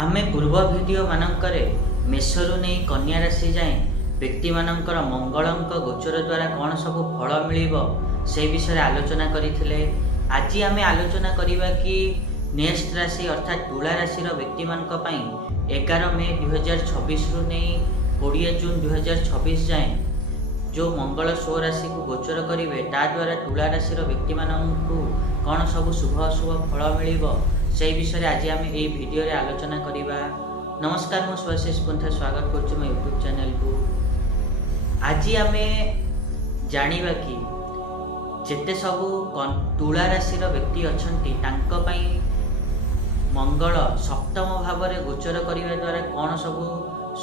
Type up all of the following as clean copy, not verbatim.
आमे पूर्व वीडियो मानकरे मेषरु नहीं कन्या राशि जाए व्यक्ति मानकर मंगलंक गोचर द्वारा कौन सब फल मिल से विषय आलोचना करथिले। आज आमे आलोचना करिबा कि नेक्स्ट राशि अर्थात तुला राशि व्यक्ति मानक पई 11 मई 2026 रु नहीं 20 जून 2026 जाए जो मंगल 16 राशि को गोचर करेंगे ता द्वारा तुला राशि व्यक्ति मानू कौन सब शुभ अशुभ फल मिल से विषय आज आम ये वीडियो रे आलोचना करिबा। नमस्कार, मु स्वाशिष पंथा स्वागत करछु मो यूट्यूब चैनल को। आज आम जानिबा कि जेते सब तुला राशि व्यक्ति अछंती तांको पई मंगल सप्तम भाव में गोचर करने द्वारा कौन सब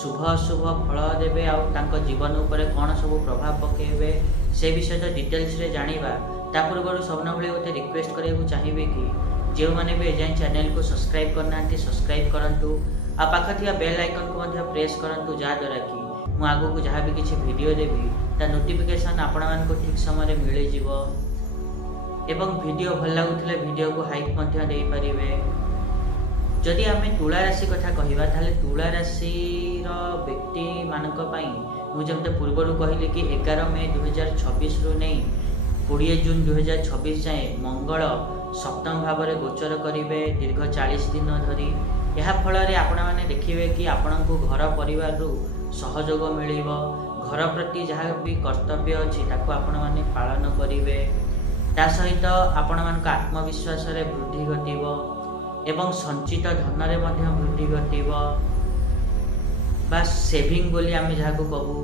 शुभ अशुभ फल देवे आउ जीवन उपर कौन सब प्रभाव पकेबे से विषय तो डिटेल्स रे जानिबा। ता पूर्व सबन भली गोटे रिक्वेस्ट करिया चाहिए कि जो मैंने भी एजाए चैनल को सब्सक्राइब करना सब्सक्राइब करूँ आ पाख थी बेल आइकन को प्रेस करूँ जहाँद्वारा कि मुझे आगू को जहाँ भी किसी वीडियो देवी ता नोटिफिकेशन आपण मानक ठीक समय मिल एवं वीडियो भल लगुले वीडियो को हाइप दे पारे। जदि आम तुला राशि कथा कहवा ताले तुला राशि व्यक्ति मानक मुझे पूर्वर कहली कि 11 मई 2026 रु नहीं 20 जून 2026 जाए मंगल सप्तम भाव में गोचर करेंगे दीर्घ 40 दिन धरी। यह फल आपण मैंने देखिए कि आपण को घर परिवार सहयोग मिल घर प्रति जहाँ भी कर्तव्य अच्छी आपण मैंने पालन करेंगे ता सहित आपण मान आत्मविश्वास वृद्धि घटव एवं संचित धन में वृद्धि घटव बा सेविंग बोली आम जहाँ को कहू।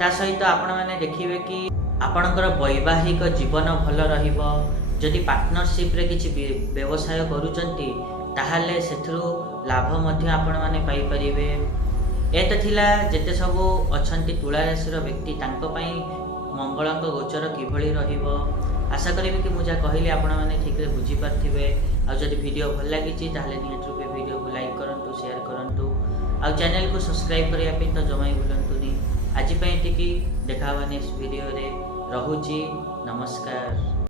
ता सहित आपण मैंने देखिए कि आपणकर वैवाहिक जीवन भल रहिबो। जदि पार्टनरशिप रे किछि व्यवसाय करूचंती ताहाले सेथरु लाभ मध्य आपण माने पाई परिबे। एत थिला जेते सब अछंती तुला राशि व्यक्ति तांको पई मंगलंक गोचर किभଳି रहिबो। आशा करिबे कि मुझा कहली आपण माने ठीक रे बुझी पारथिबे। आ जदि वीडियो भल लागिछि ताहाले नियत रूपे वीडियो को लाइक करंतु शेयर करंतु आ चैनल को सब्सक्राइब करिया पे तो जमाई भूलंतुनी। आज पई एतिकी देखावा नेक्स्ट वीडियो रे। रहुची नमस्कार।